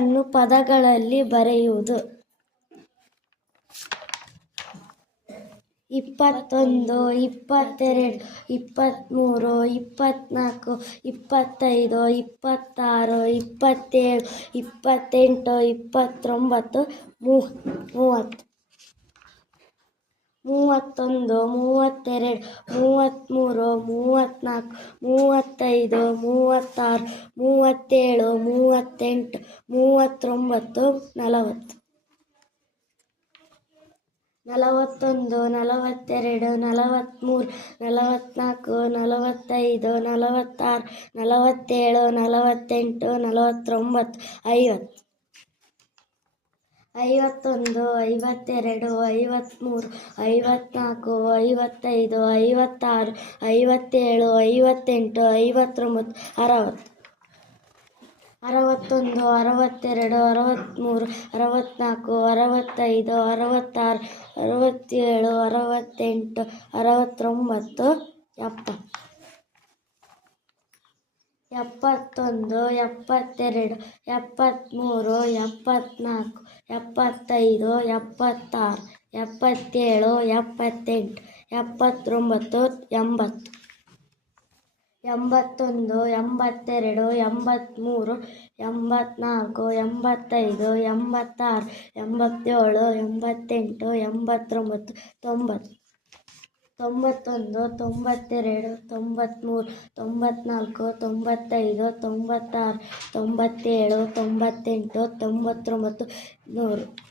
ಸಂಖ್ಯೆಗಳನ್ನು ಪದಗಳಲ್ಲಿ ಬರೆಯುವುದು. 21, 22, 23, 24, 25, 26, 27, 28, 29, 30. 31, 32, 33, 34, 35, 36, 37, 38, 39, 40. 41, 42, 43, 44, 45, 46, 47, 48, 49, 50. 51, 52, 53, 54, 55, 56, 57, 58, 59, 60. 61, 62, 63, 64, 65, 66, 67, 68, 69, 70. 71, 72, 73, 74, 75, 76, 77, 78, 79, 80. 81, 82, 83, 84, 85, 86, 87, 88, 89, 90. 91, 92, 93, 94, 95, 96, 97, 98, 99, 100.